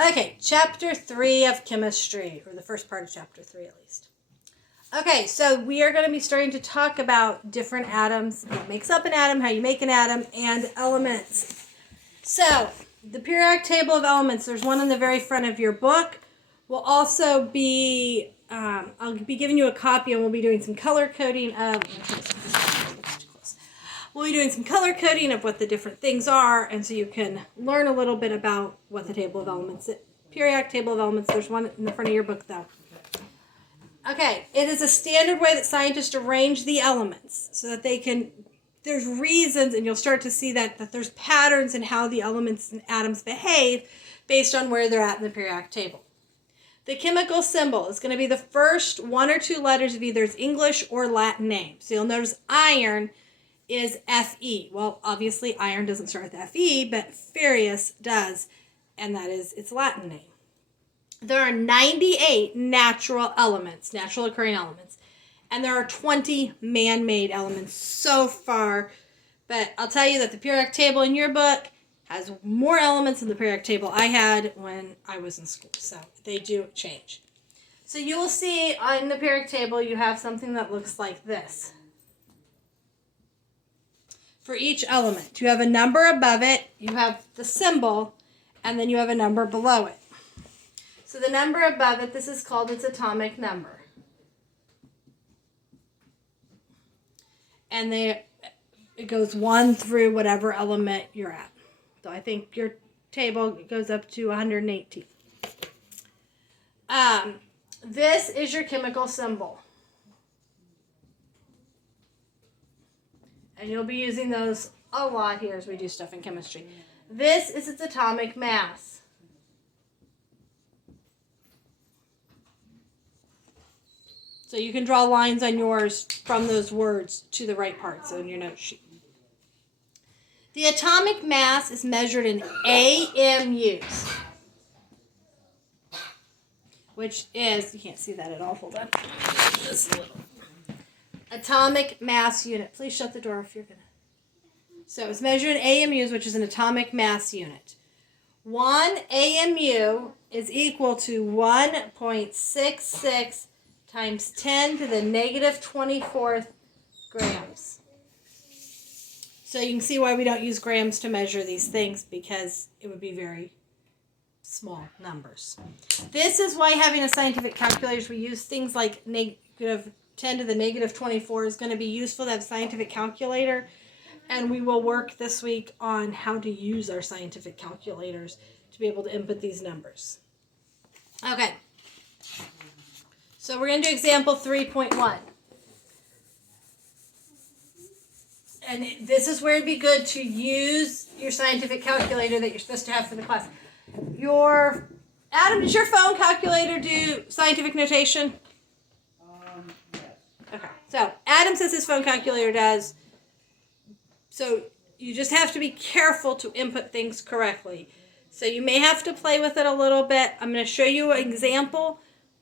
Okay, chapter 3 of chemistry, or the first part of chapter 3 at least. Okay, so we are going to be starting to talk about different atoms, what makes up an atom, how you make an atom, and elements. So, the periodic table of elements, there's one on the very front of your book. We'll also be, I'll be giving you a copy and we'll be doing some color coding of, we'll be doing some color coding of what the different things are, and so you can learn a little bit about what the table of elements, periodic table of elements, there's one in the front of your book though. Okay, it is a standard way that scientists arrange the elements so that they can, there's reasons, and you'll start to see that there's patterns in how the elements and atoms behave based on where they're at in the periodic table. The chemical symbol is going to be the first one or two letters of either its English or Latin name. So you'll notice iron is Fe. Well, obviously iron doesn't start with Fe, but ferrous does, and that is its Latin name. There are 98 natural elements, natural occurring elements, and there are 20 man-made elements so far. But I'll tell you that the periodic table in your book has more elements than the periodic table I had when I was in school, so they do change. So you will see on the periodic table you have something that looks like this. For each element, you have a number above it, you have the symbol, and then you have a number below it. So the number above it, this is called its atomic number. And it goes 1 through whatever element you're at. So I think your table goes up to 118. This is your chemical symbol. And you'll be using those a lot here as we do stuff in chemistry. This is its atomic mass. So you can draw lines on yours from those words to the right parts on your note sheet. The atomic mass is measured in AMUs, which is, you can't see that at all, hold on. Just a little. Atomic mass unit. Please shut the door if you're going to. So it's measured in AMUs, which is an atomic mass unit. 1 AMU is equal to 1.66 times 10 to the negative 24th grams. So you can see why we don't use grams to measure these things, because it would be very small numbers. This is why having a scientific calculator, we use things like negative 10 to the negative 24 is going to be useful to have a scientific calculator. And we will work this week on how to use our scientific calculators to be able to input these numbers. Okay. So we're going to do example 3.1. And this is where it'd be good to use your scientific calculator that you're supposed to have for the class. Adam, does your phone calculator do scientific notation? Yes. Okay. So Adam says his phone calculator does. So you just have to be careful to input things correctly. So you may have to play with it a little bit. I'm going to show you an example.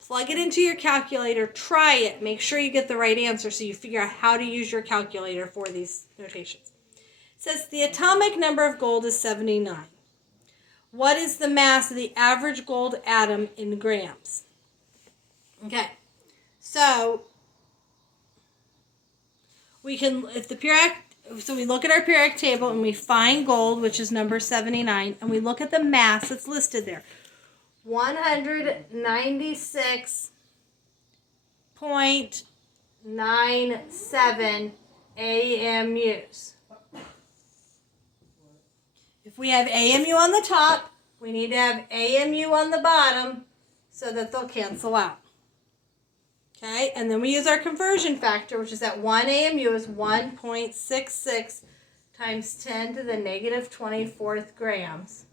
Plug it into your calculator, try it, make sure you get the right answer so you figure out how to use your calculator for these notations. It says the atomic number of gold is 79. What is the mass of the average gold atom in grams? Okay, so we can, so we look at our periodic table and we find gold, which is number 79, and we look at the mass that's listed there. 196.97 AMUs. If we have AMU on the top, we need to have AMU on the bottom so that they'll cancel out. Okay, and then we use our conversion factor, which is that 1 AMU is 1.66 times 10 to the negative 24th grams,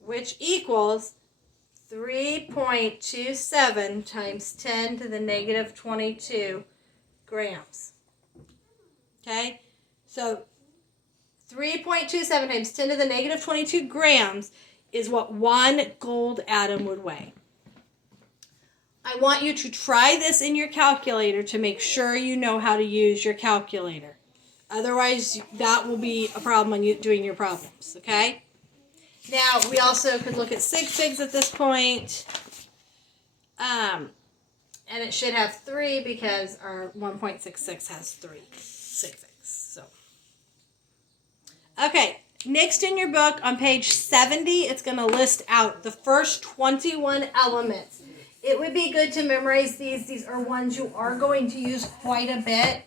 which equals 3.27 times 10 to the negative 22 grams. Okay, so 3.27 times 10 to the negative 22 grams is what one gold atom would weigh. I want you to try this in your calculator to make sure you know how to use your calculator. Otherwise, that will be a problem when you're doing your problems, okay? Now, we also could look at sig figs at this point. And it should have 3 because our 1.66 has 3 sig figs. So, okay, next in your book on page 70, it's going to list out the first 21 elements. It would be good to memorize these. These are ones you are going to use quite a bit.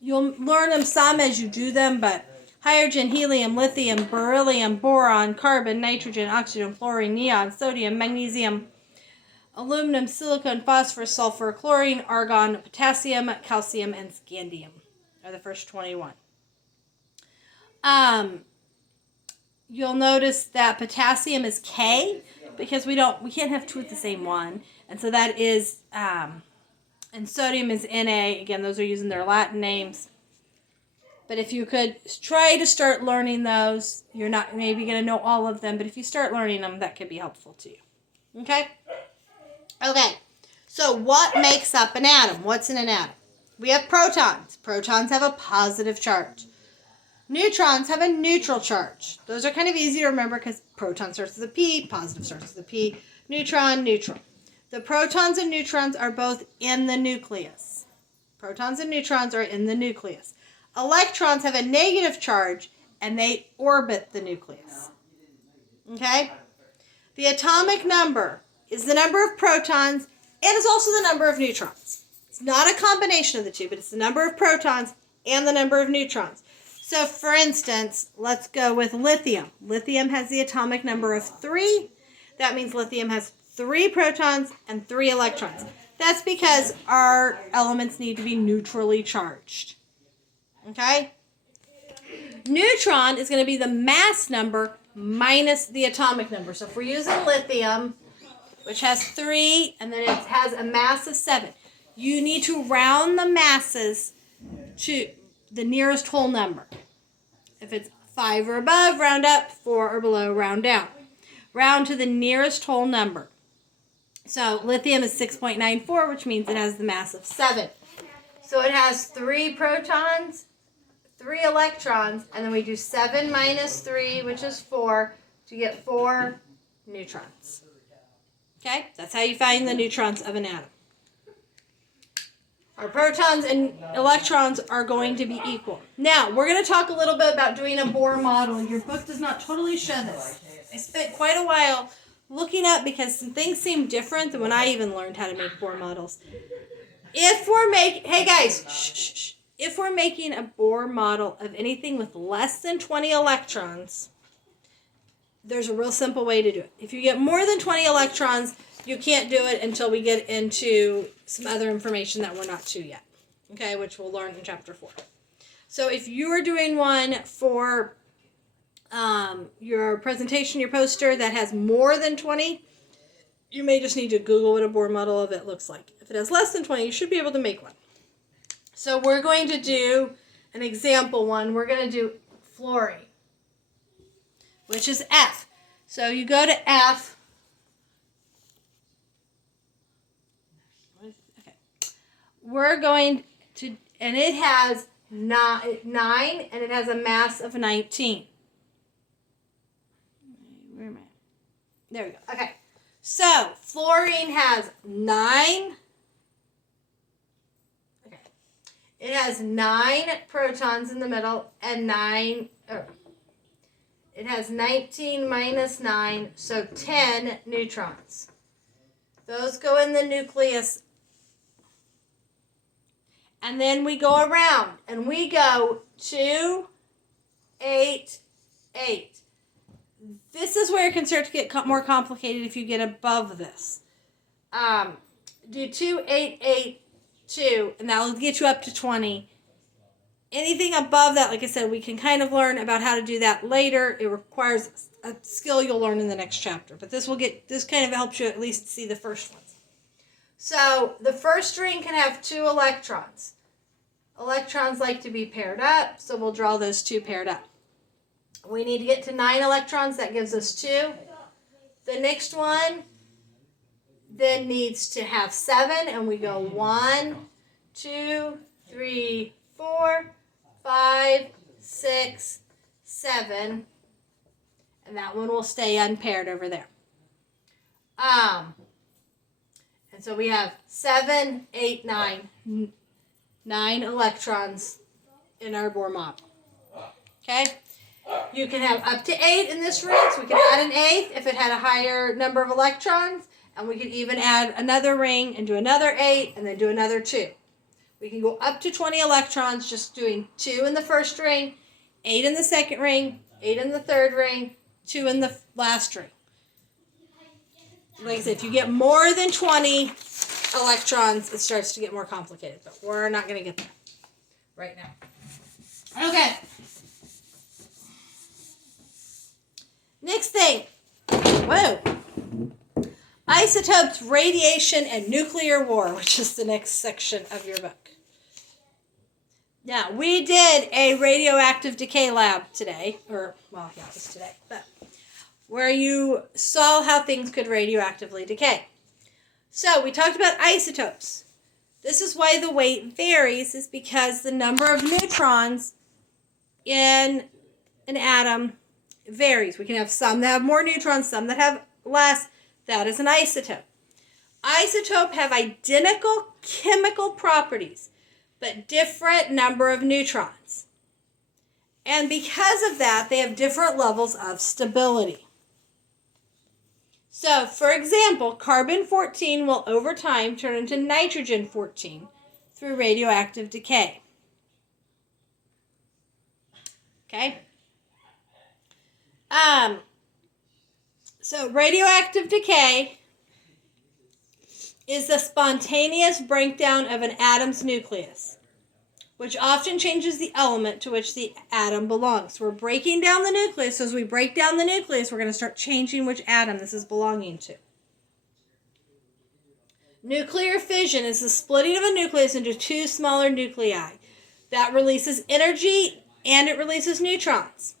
You'll learn them some as you do them, but hydrogen, helium, lithium, beryllium, boron, carbon, nitrogen, oxygen, fluorine, neon, sodium, magnesium, aluminum, silicon, phosphorus, sulfur, chlorine, argon, potassium, calcium, and scandium are the first 21. You'll notice that potassium is K because we can't have two with the same one, and so that is and sodium is Na. Again, those are using their Latin names. But if you could try to start learning those, you're not maybe going to know all of them, but if you start learning them, that could be helpful to you. Okay? Okay. So what makes up an atom? What's in an atom? We have protons. Protons have a positive charge. Neutrons have a neutral charge. Those are kind of easy to remember because proton starts with a P, positive starts with a P, neutron, neutral. The protons and neutrons are both in the nucleus. Protons and neutrons are in the nucleus. Electrons have a negative charge and they orbit the nucleus. Okay? The atomic number is the number of protons and is also the number of neutrons. It's not a combination of the two, but it's the number of protons and the number of neutrons. So, for instance, let's go with lithium. Lithium has the atomic number of 3. That means lithium has 3 protons and 3 electrons. That's because our elements need to be neutrally charged. Okay? Neutron is going to be the mass number minus the atomic number. So if we're using lithium, which has 3, and then it has a mass of 7, you need to round the masses to the nearest whole number. If it's 5 or above, round up. 4 or below, round down. Round to the nearest whole number. So lithium is 6.94, which means it has the mass of 7. So it has 3 protons, 3 electrons, and then we do 7 minus 3, which is 4, to get 4 neutrons. Okay? That's how you find the neutrons of an atom. Our protons and electrons are going to be equal. Now, we're going to talk a little bit about doing a Bohr model. Your book does not totally show this. I spent quite a while looking up because some things seem different than when I even learned how to make Bohr models. If we're making a Bohr model of anything with less than 20 electrons, there's a real simple way to do it. If you get more than 20 electrons, you can't do it until we get into some other information that we're not to yet, okay, which we'll learn in chapter 4. So if you are doing one for your presentation, your poster that has more than 20, you may just need to Google what a Bohr model of it looks like. If it has less than 20, you should be able to make one. So we're going to do an example one. We're going to do fluorine, which is F. So you go to F. Okay. We're going to, and it has 9, and it has a mass of 19. Where am I? There we go. Okay. So, fluorine has 9. Okay. It has 9 protons in the middle and 9. It has 19 minus 9, so 10 neutrons. Those go in the nucleus. And then we go around, and we go 2, 8, 8. This is where it can start to get more complicated if you get above this. Do 2, 8, 8, 2, and that will get you up to 20. Anything above that, like I said, we can kind of learn about how to do that later. It requires a skill you'll learn in the next chapter. But this kind of helps you at least see the first ones. So the first ring can have 2 electrons. Electrons like to be paired up, so we'll draw those 2 paired up. We need to get to 9 electrons. That gives us 2. The next one then needs to have 7, and we go 1, 2, 3, 4, 5, 6, 7. and that one will stay unpaired over there. And so we have 7, 8, 9, 9 electrons in our Bohr model. Okay? You can have up to 8 in this ring, so we can add an 8th if it had a higher number of electrons, and we could even add another ring and do another 8 and then do another 2. We can go up to 20 electrons just doing 2 in the first ring, 8 in the second ring, 8 in the third ring, 2 in the last ring. Like I said, if you get more than 20 electrons, it starts to get more complicated, but we're not going to get there right now. Okay. Next thing. Whoa. Isotopes, radiation, and nuclear war, which is the next section of your book. Now, we did a radioactive decay lab today, it was today, but where you saw how things could radioactively decay. So, we talked about isotopes. This is why the weight varies, is because the number of neutrons in an atom varies. We can have some that have more neutrons, some that have less. That is an isotope. Isotopes have identical chemical properties, but different number of neutrons. And because of that, they have different levels of stability. So, for example, carbon-14 will over time turn into nitrogen-14 through radioactive decay. Okay? So radioactive decay is the spontaneous breakdown of an atom's nucleus, which often changes the element to which the atom belongs. So we're breaking down the nucleus. So as we break down the nucleus, we're going to start changing which atom this is belonging to. Nuclear fission is the splitting of a nucleus into 2 smaller nuclei. That releases energy and it releases neutrons.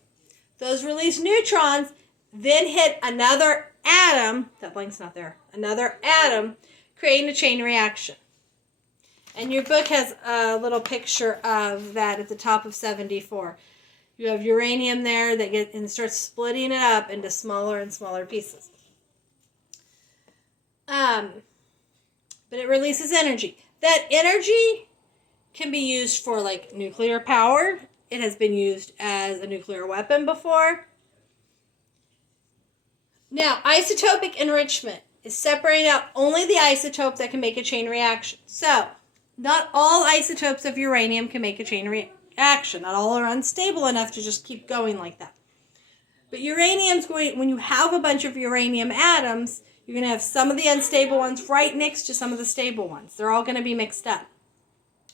Those released neutrons then hit another atom, that blank's not there, another atom, creating a chain reaction. And your book has a little picture of that at the top of 74. You have uranium there and starts splitting it up into smaller and smaller pieces. But it releases energy. That energy can be used for like nuclear power. It has been used as a nuclear weapon before. Now, isotopic enrichment is separating out only the isotope that can make a chain reaction. So, not all isotopes of uranium can make a chain reaction. Not all are unstable enough to just keep going like that. But uranium's when you have a bunch of uranium atoms, you're going to have some of the unstable ones right next to some of the stable ones. They're all going to be mixed up.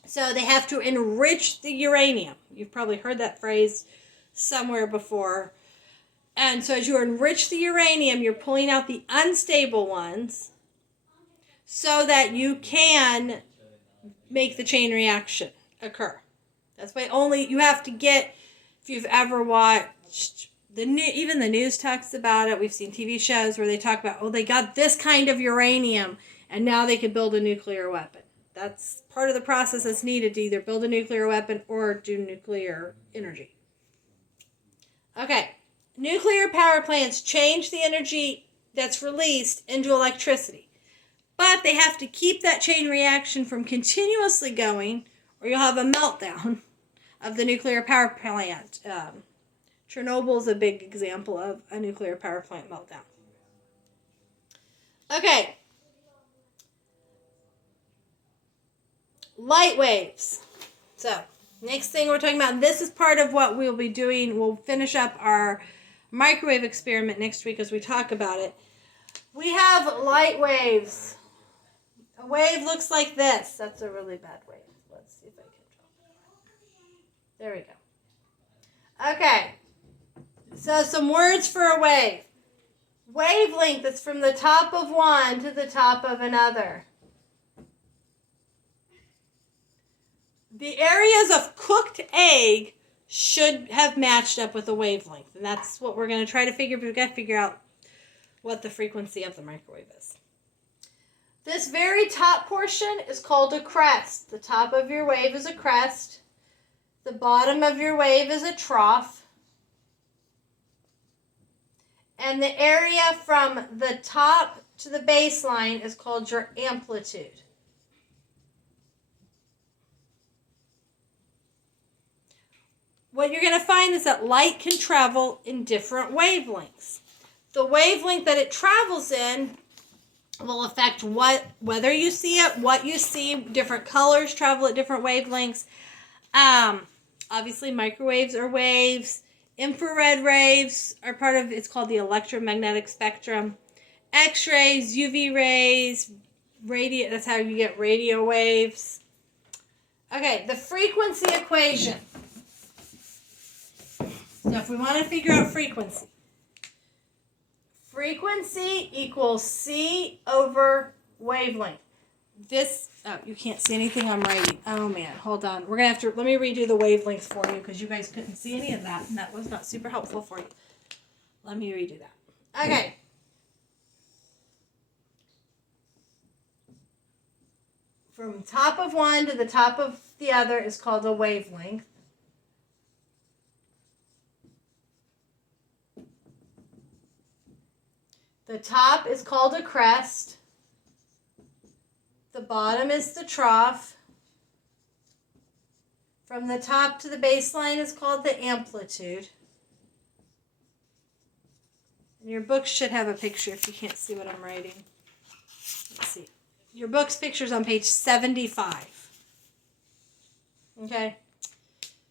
So they have to enrich the uranium. You've probably heard that phrase somewhere before. And so as you enrich the uranium, you're pulling out the unstable ones so that you can make the chain reaction occur. That's why you have to get, if you've ever watched, even the news talks about it. We've seen TV shows where they talk about, they got this kind of uranium and now they could build a nuclear weapon. That's part of the process that's needed to either build a nuclear weapon or do nuclear energy. Okay. Nuclear power plants change the energy that's released into electricity. But they have to keep that chain reaction from continuously going, or you'll have a meltdown of the nuclear power plant. Chernobyl is a big example of a nuclear power plant meltdown. Okay. Light waves. So, next thing we're talking about, this is part of what we'll be doing. We'll finish up our microwave experiment next week as we talk about it. We have light waves. A wave looks like this. That's a really bad wave. Let's see if I can draw it. There we go. Okay. So some words for a wave. Wavelength is from the top of one to the top of another. The areas of cooked egg should have matched up with the wavelength. And that's what we're going to try to figure. But we've got to figure out what the frequency of the microwave is. This very top portion is called a crest. The top of your wave is a crest. The bottom of your wave is a trough. And the area from the top to the baseline is called your amplitude. What you're going to find is that light can travel in different wavelengths. The wavelength that it travels in will affect whether you see it, what you see. Different colors travel at different wavelengths. Obviously, microwaves are waves. Infrared waves are part of, it's called the electromagnetic spectrum. X-rays, UV rays, radio, that's how you get radio waves. Okay, the frequency equation. So if we want to figure out frequency, frequency equals C over wavelength. This, oh, you can't see anything I'm writing. Oh man, hold on. We're going to have to, let me redo the wavelengths for you because you guys couldn't see any of that and that was not super helpful for you. Let me redo that. Okay. From top of one to the top of the other is called a wavelength. The top is called a crest. The bottom is the trough. From the top to the baseline is called the amplitude. And your book should have a picture if you can't see what I'm writing. Let's see. Your book's picture's on page 75. Okay.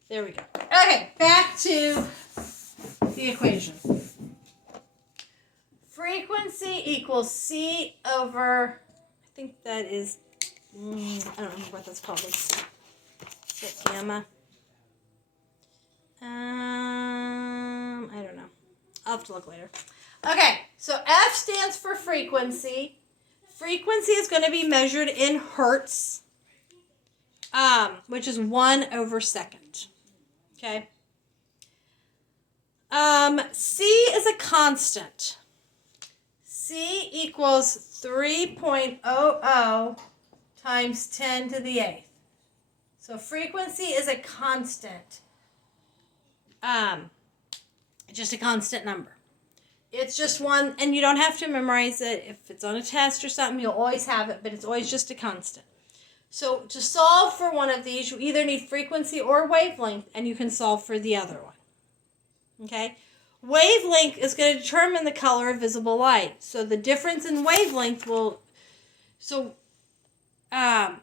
There we go. Okay, back to the equation. Frequency equals C over, I think that is, I don't remember what that's called. Is it gamma? I don't know. I'll have to look later. Okay, so F stands for frequency. Frequency is going to be measured in hertz, which is 1 over second. Okay. C is a constant. C equals 3.00 times 10 to the 8th. So frequency is a constant. Just a constant number. It's just one, and you don't have to memorize it. If it's on a test or something, you'll always have it, but it's always just a constant. So to solve for one of these, you either need frequency or wavelength, and you can solve for the other one. Okay? Wavelength is going to determine the color of visible light. So the difference in wavelength will... So the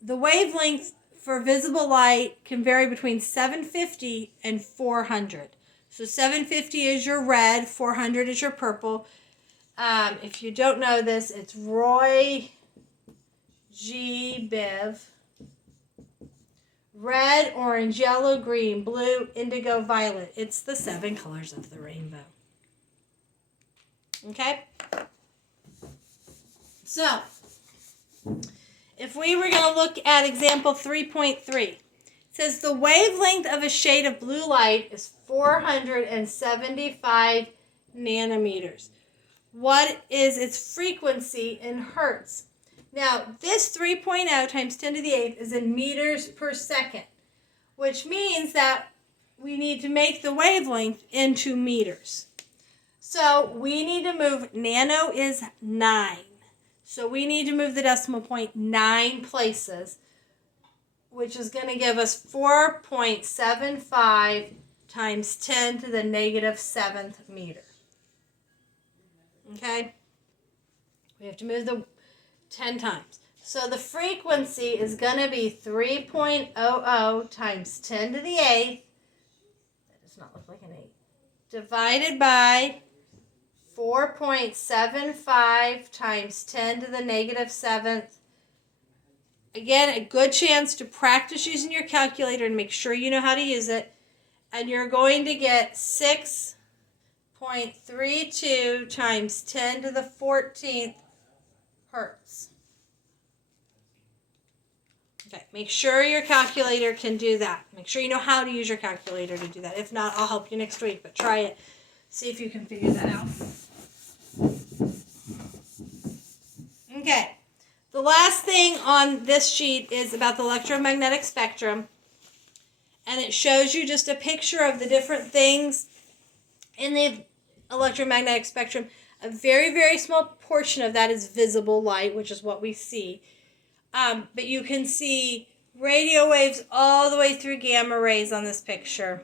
wavelength for visible light can vary between 750 and 400. So 750 is your red, 400 is your purple. If you don't know this, it's Roy G. Biv. Red, orange, yellow, green, blue, indigo, violet. It's the 7 colors of the rainbow. Okay? So, if we were going to look at example 3.3, it says the wavelength of a shade of blue light is 475 nanometers. What is its frequency in hertz? Now, this 3.0 times 10 to the 8th is in meters per second, which means that we need to make the wavelength into meters. So we need to move, nano is 9. So we need to move the decimal point 9 places, which is going to give us 4.75 times 10 to the negative 7th meter. Okay? We have to move the 10 times. So the frequency is going to be 3.00 times 10 to the 8th. That does not look like an 8. Divided by 4.75 times 10 to the negative 7th. Again, a good chance to practice using your calculator and make sure you know how to use it. And you're going to get 6.32 times 10 to the 14th hertz. Okay, make sure your calculator can do that. Make sure you know how to use your calculator to do that. If not, I'll help you next week, but try it. See if you can figure that out. Okay, the last thing on this sheet is about the electromagnetic spectrum. And it shows you just a picture of the different things in the electromagnetic spectrum. A very, very small portion of that is visible light, which is what we see. But you can see radio waves all the way through gamma rays on this picture.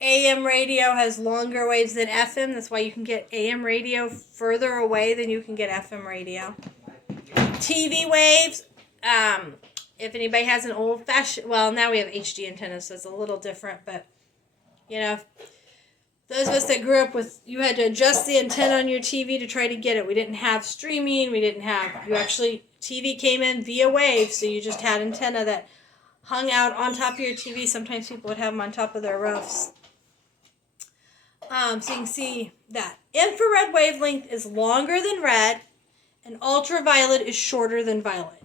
AM radio has longer waves than FM. That's why you can get AM radio further away than you can get FM radio. TV waves, if anybody has an old-fashioned, well, now we have HD antennas, so it's a little different, but, you know, those of us that grew up with, you had to adjust the antenna on your TV to try to get it. We didn't have streaming, TV came in via waves, so you just had antenna that hung out on top of your TV. Sometimes people would have them on top of their roofs. So you can see that infrared wavelength is longer than red, and ultraviolet is shorter than violet.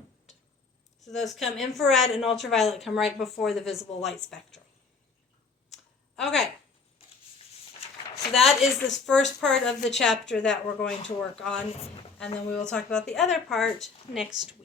So those come, infrared and ultraviolet come right before the visible light spectrum. Okay. So that is this first part of the chapter that we're going to work on, and then we will talk about the other part next week.